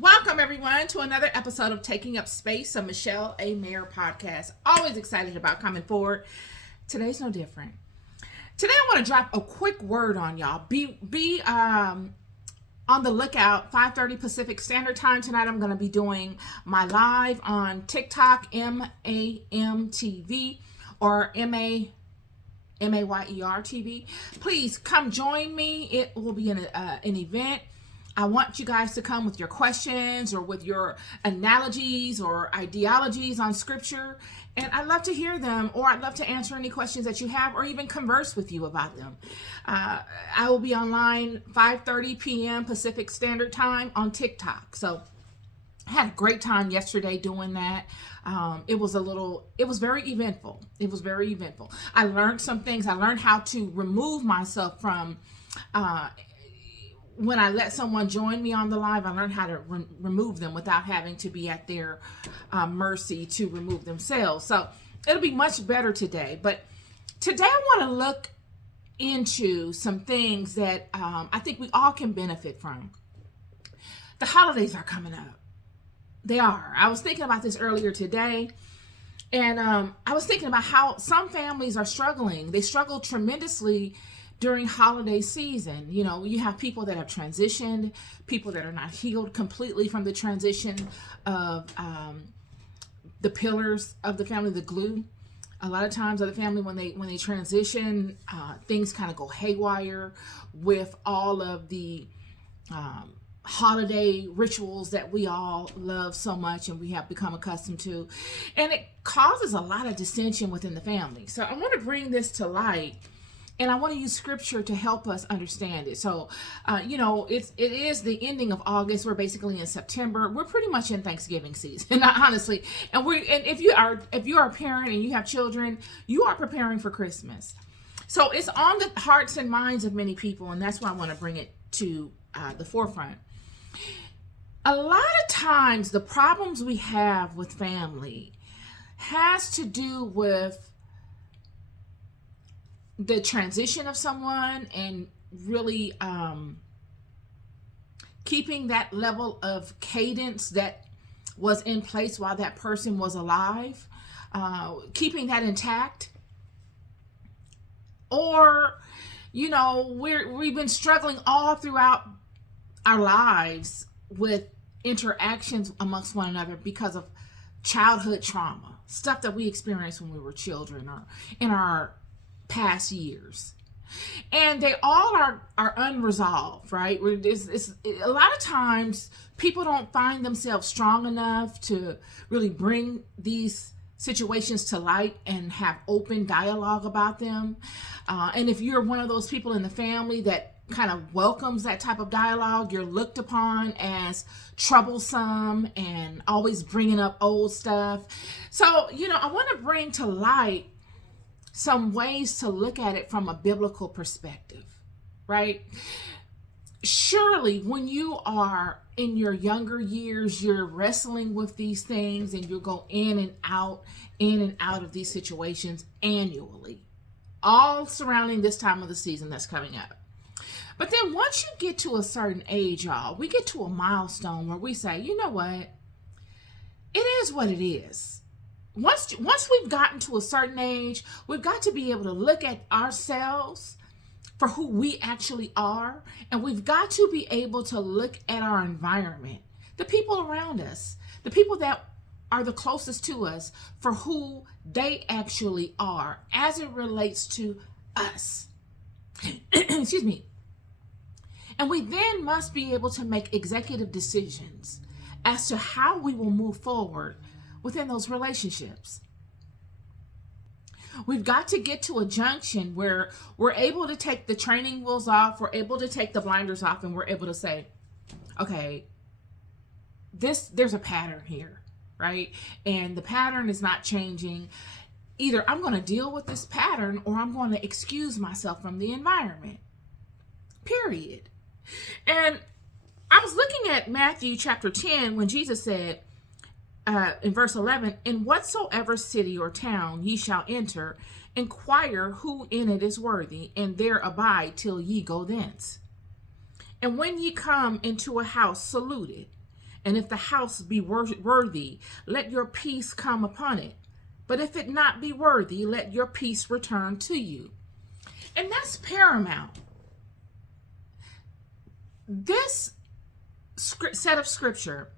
Welcome, everyone, to another episode of Taking Up Space, a Michelle A. Mayer podcast. Always excited about coming forward. Today's no different. Today, I want to drop a quick word on y'all. Be on the lookout. 5:30 Pacific Standard Time tonight. I'm going to be doing my live on TikTok, MAMTV or MAYER TV. Please come join me. It will be an event. I want you guys to come with your questions or with your analogies or ideologies on scripture. And I'd love to hear them, or I'd love to answer any questions that you have or even converse with you about them. I will be online 5:30 p.m. Pacific Standard Time on TikTok. So I had a great time yesterday doing that. It was very eventful. It was very eventful. I learned some things. I learned how to remove myself from when I let someone join me on the live. I learned how to remove them without having to be at their mercy to remove themselves. So it'll be much better today. But today I want to look into some things that I think we all can benefit from. The holidays are coming up. They are. I was thinking about this earlier today. And I was thinking about how some families are struggling. They struggle tremendously during holiday season. You know, you have people that have transitioned, people that are not healed completely from the transition of the pillars of the family, the glue. A lot of times of the family, when they transition, things kind of go haywire with all of the holiday rituals that we all love so much and we have become accustomed to. And it causes a lot of dissension within the family. So I want to bring this to light. And I want to use scripture to help us understand it. So, it is the ending of August. We're basically in September. We're pretty much in Thanksgiving season, honestly. And if you are a parent and you have children, you are preparing for Christmas. So it's on the hearts and minds of many people, and that's why I want to bring it to the forefront. A lot of times, the problems we have with family has to do with the transition of someone and really keeping that level of cadence that was in place while that person was alive, keeping that intact. Or, we've been struggling all throughout our lives with interactions amongst one another because of childhood trauma, stuff that we experienced when we were children or in our past years, and they all are unresolved, right? A lot of times people don't find themselves strong enough to really bring these situations to light and have open dialogue about them. And if you're one of those people in the family that kind of welcomes that type of dialogue, you're looked upon as troublesome and always bringing up old stuff. So, I want to bring to light some ways to look at it from a biblical perspective, right? Surely when you are in your younger years, you're wrestling with these things and you go in and out of these situations annually, all surrounding this time of the season that's coming up. But then once you get to a certain age, y'all, we get to a milestone where we say, you know what? It is what it is. Once we've gotten to a certain age, we've got to be able to look at ourselves for who we actually are. And we've got to be able to look at our environment, the people around us, the people that are the closest to us for who they actually are as it relates to us. Excuse me. And we then must be able to make executive decisions as to how we will move forward within those relationships. We've got to get to a junction where we're able to take the training wheels off, we're able to take the blinders off, and we're able to say, okay, there's a pattern here, right? And the pattern is not changing. Either I'm going to deal with this pattern or I'm going to excuse myself from the environment. Period. And I was looking at Matthew chapter 10 when Jesus said, in verse 11, in whatsoever city or town ye shall enter, inquire who in it is worthy, and there abide till ye go thence. And when ye come into a house, salute it. And if the house be worthy, let your peace come upon it. But if it not be worthy, let your peace return to you. And that's paramount. This set of scripture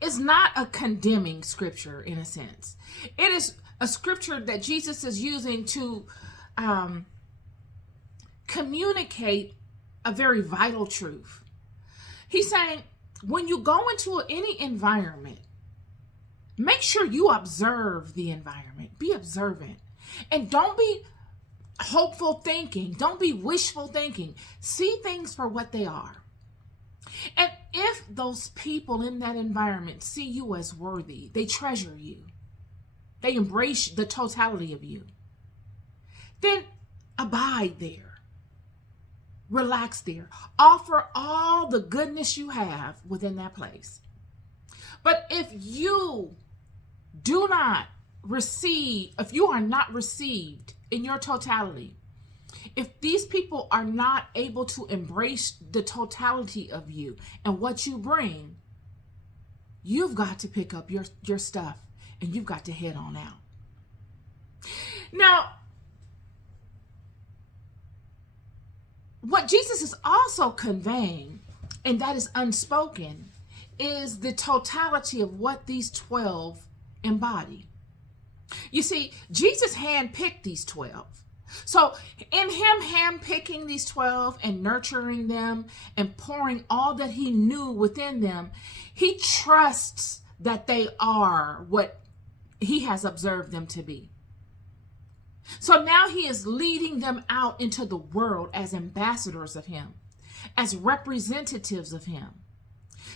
is not a condemning scripture in a sense. It is a scripture that Jesus is using to communicate a very vital truth. He's saying, when you go into any environment, make sure you observe the environment. Be observant. And don't be hopeful thinking. Don't be wishful thinking. See things for what they are. And if those people in that environment see you as worthy, they treasure you, they embrace the totality of you, then abide there. Relax there. Offer all the goodness you have within that place. But if you do not receive, if you are not received in your totality, if these people are not able to embrace the totality of you and what you bring, you've got to pick up your stuff and you've got to head on out. Now, what Jesus is also conveying, and that is unspoken, is the totality of what these 12 embody. You see, Jesus handpicked these 12. So in him handpicking these 12 and nurturing them and pouring all that he knew within them, he trusts that they are what he has observed them to be. So now he is leading them out into the world as ambassadors of him, as representatives of him,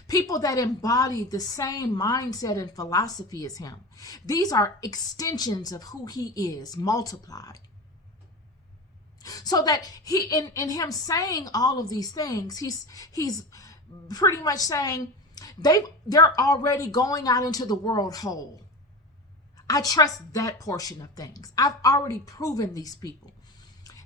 people that embody the same mindset and philosophy as him. These are extensions of who he is, multiplied. So that he, in him saying all of these things, he's pretty much saying they're already going out into the world whole. I trust that portion of things. I've already proven these people.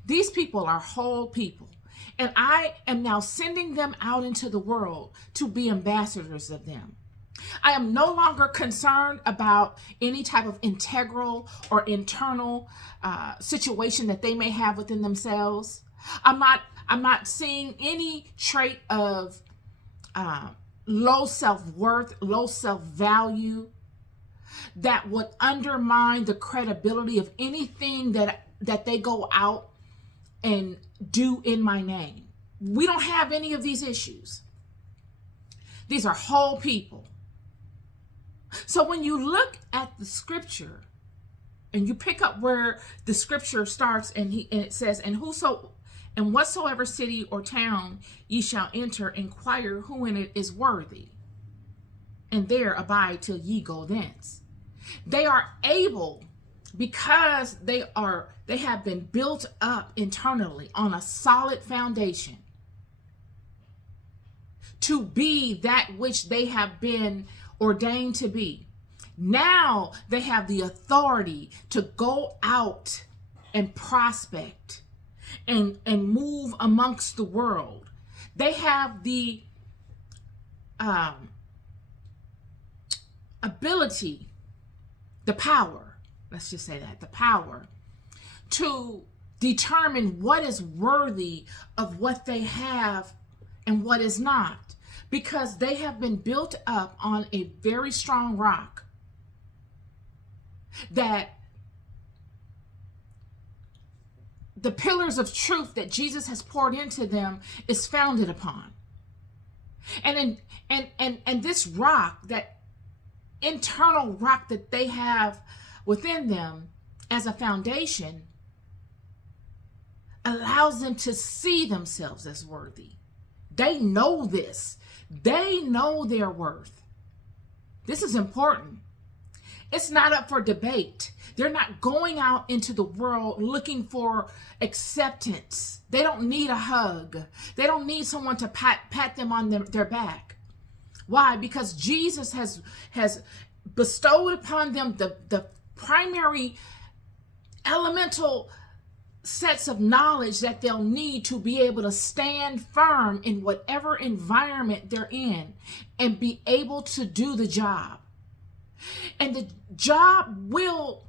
These people are whole people. And I am now sending them out into the world to be ambassadors of them. I am no longer concerned about any type of integral or internal situation that they may have within themselves. I'm not seeing any trait of low self-worth, low self-value that would undermine the credibility of anything that they go out and do in my name. We don't have any of these issues. These are whole people. So when you look at the scripture and you pick up where the scripture starts and it says, and whatsoever city or town ye shall enter, inquire who in it is worthy, and there abide till ye go thence. They are able, because they have been built up internally on a solid foundation, to be that which they have been ordained to be. Now they have the authority to go out and prospect and move amongst the world. They have the ability, the power, let's just say that, the power to determine what is worthy of what they have and what is not, because they have been built up on a very strong rock that the pillars of truth that Jesus has poured into them is founded upon. And this rock, that internal rock that they have within them as a foundation, allows them to see themselves as worthy. They know this. They know their worth. This is important. It's not up for debate. They're not going out into the world looking for acceptance. They don't need a hug. They don't need someone to pat them on their back. Why? Because Jesus has bestowed upon them the primary elemental sets of knowledge that they'll need to be able to stand firm in whatever environment they're in and be able to do the job. And the job will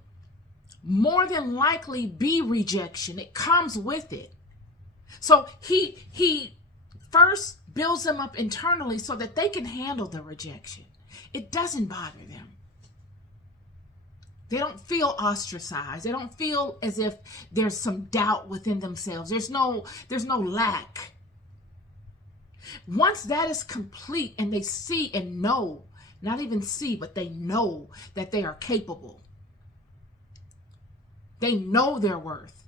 more than likely be rejection. It comes with it. So he first builds them up internally so that they can handle the rejection. It doesn't bother them. They don't feel ostracized. They don't feel as if there's some doubt within themselves. There's no lack. Once that is complete and they see and know, not even see, but they know that they are capable. They know their worth.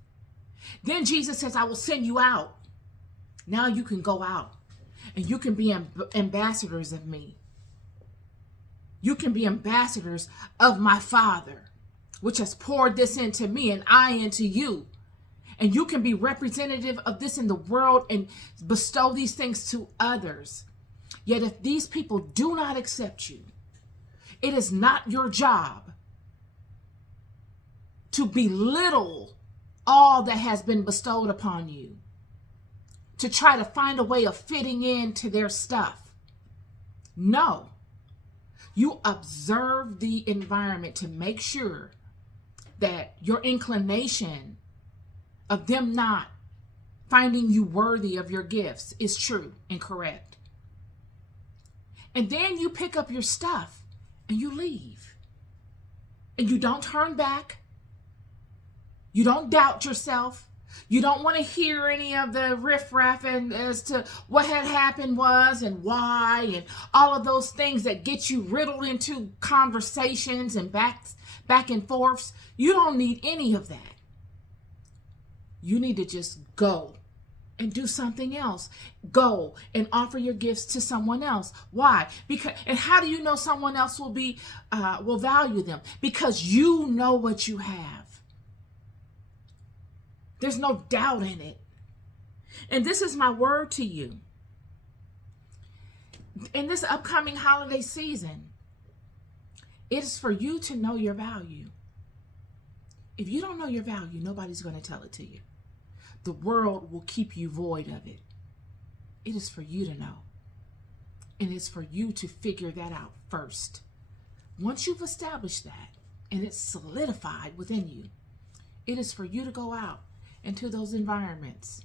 Then Jesus says, I will send you out. Now you can go out and you can be ambassadors of me. You can be ambassadors of my Father, which has poured this into me and I into you. And you can be representative of this in the world and bestow these things to others. Yet if these people do not accept you, it is not your job to belittle all that has been bestowed upon you, to try to find a way of fitting into their stuff. No. You observe the environment to make sure that your inclination of them not finding you worthy of your gifts is true and correct. And then you pick up your stuff and you leave. And you don't turn back. You don't doubt yourself. You don't want to hear any of the riffraff and as to what had happened was and why and all of those things that get you riddled into conversations and back and forths. You don't need any of that. You need to just go and do something else. Go and offer your gifts to someone else. Why? Because, and how do you know someone else will value them? Because you know what you have. There's no doubt in it. And this is my word to you. In this upcoming holiday season, it is for you to know your value. If you don't know your value, nobody's going to tell it to you. The world will keep you void of it. It is for you to know. And it's for you to figure that out first. Once you've established that and it's solidified within you, it is for you to go out into those environments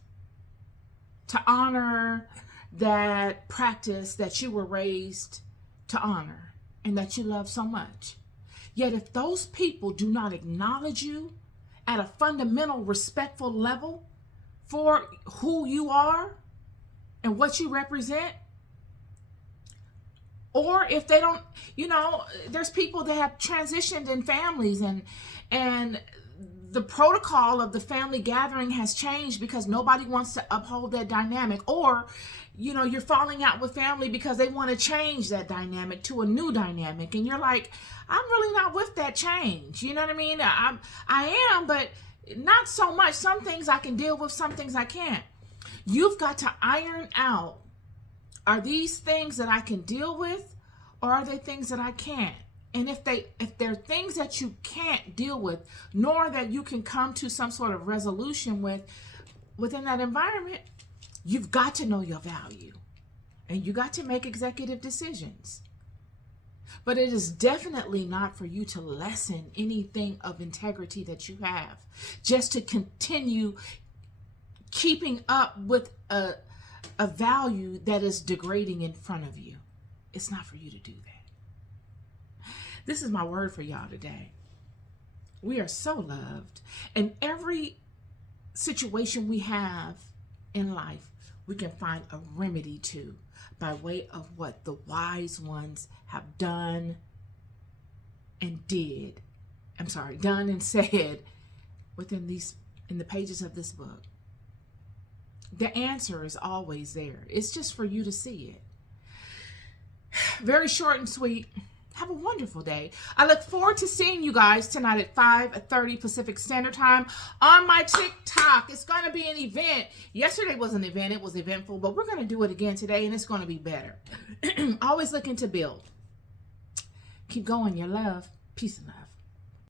to honor that practice that you were raised to honor and that you love so much. Yet if those people do not acknowledge you at a fundamental respectful level for who you are and what you represent, or if they don't, there's people that have transitioned in families and the protocol of the family gathering has changed because nobody wants to uphold that dynamic, or you're falling out with family because they want to change that dynamic to a new dynamic, and you're like, I'm really not with that change. You know what I mean? I am, but not so much. Some things I can deal with, some things I can't. You've got to iron out, are these things that I can deal with, or are they things that I can't? And if they're things that you can't deal with, nor that you can come to some sort of resolution within that environment, you've got to know your value. And you got to make executive decisions. But it is definitely not for you to lessen anything of integrity that you have, just to continue keeping up with a value that is degrading in front of you. It's not for you to do that. This is my word for y'all today. We are so loved. And every situation we have in life, we can find a remedy to by way of what the wise ones have done and said in the pages of this book. The answer is always there. It's just for you to see it. Very short and sweet. Have a wonderful day. I look forward to seeing you guys tonight at 5:30 Pacific Standard Time on my TikTok. It's going to be an event. Yesterday was an event. It was eventful, but we're going to do it again today, and it's going to be better. Always looking to build. Keep going, your love. Peace and love.